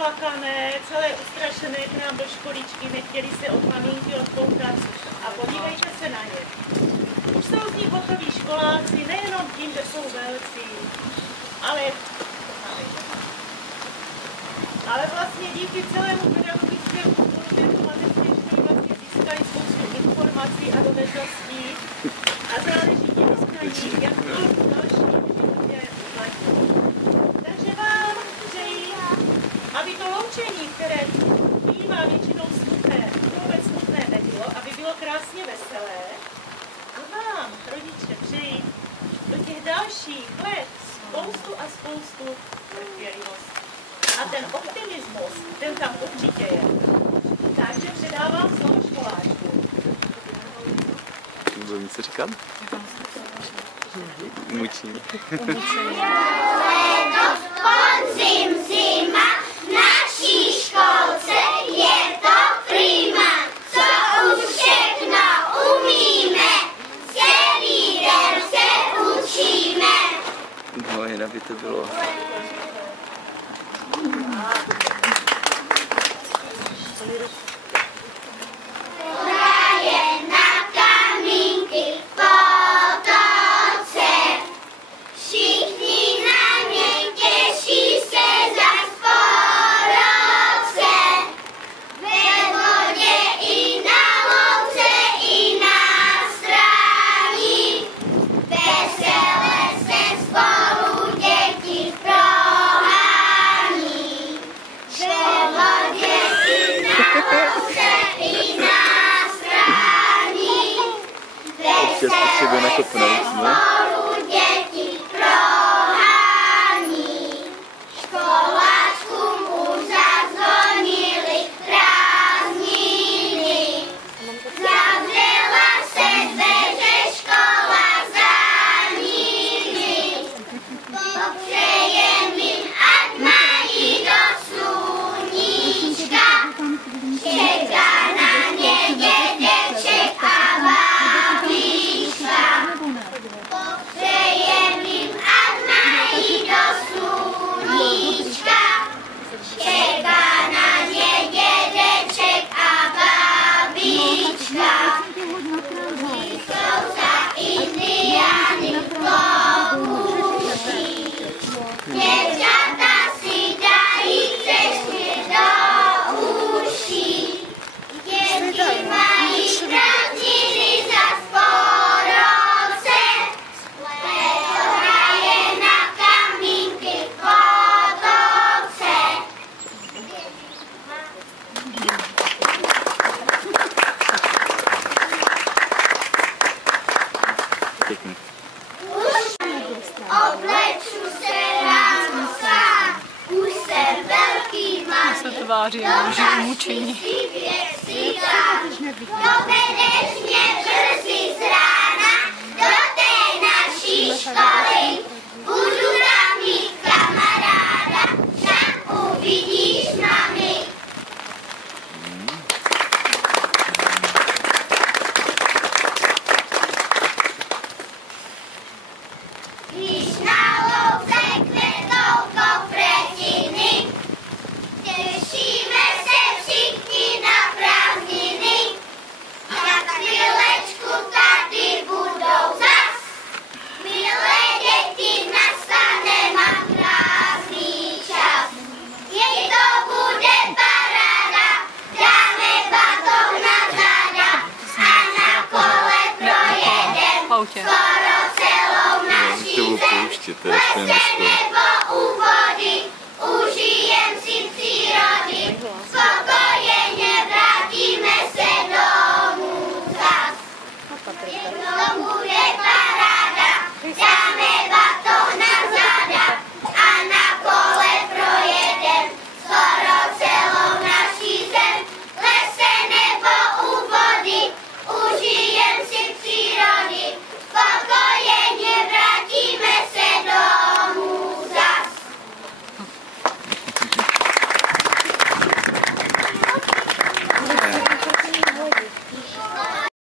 rozplakané, celé ustrašené k nám do školičky, nechtěli se od maminky odpoutat a podívejte se na ně. Už jsou z nich hotoví školáci, nejenom tím, že jsou velcí, ale vlastně díky celému pedagogickému úkolu této mateřské školy vlastně získali spoustu informací a dovedností a záleží těm na nich, jak to v dalším životě uplatnit. Takže vám přeji, aby to loučení, které bývá většinou smutné, vůbec smutné nebylo, aby bylo krásně veselé. A vám, rodiče, přeji do těch dalších let spoustu trpělivosti. A ten optimismus, ten tam určitě je. Takže předávám slovo školáčku. Budu něco říkat? Mučení. Letos, podzim, zima, v naší školce je to prima. Co už všechno umíme, celý den se učíme. No, jen aby to bylo. Hraje na kamínky v potoce, všichni na něj těší se zas po roce. Ve vodě i na louce, i na stráni, vesele se spolu děti prohání. Ve vodě i na louce, i na stráni, Občas potřebuje nakopnout, ne? spolu děti prohání. Školáčkům už zazvonily prázdniny. Zavřela se dveře škola za nimi. Popřejem jim, ať mají do sluníčka. Čeká na ně dědeček a babička. Popřejem jim, ať mají do sluníčka. Čeká na ně dědeček a babička. Jsou za indiány pobuší. Děvčata si dají třešně do uší. Děti mají prázdniny zas po roce. Léto hraje na kamínky v potoce. Pěkný. Obleču se ráno sám, už jsem velký malý. Se tváří, že umučení. Dovedeš mě brzy z rána do té naší školy. Budu tam mít kamaráda, tam uvidíš mami. Když na louce kvetou kopretiny, těšíme se všichni na prázdniny. Za chvílečku tady budou zas. Milé děti, nastane mám krásný čas. Jej to bude paráda, dáme batoh na záda a na kole projedem Autě. skoro celou naší To budu zem. pouštět, teda v tom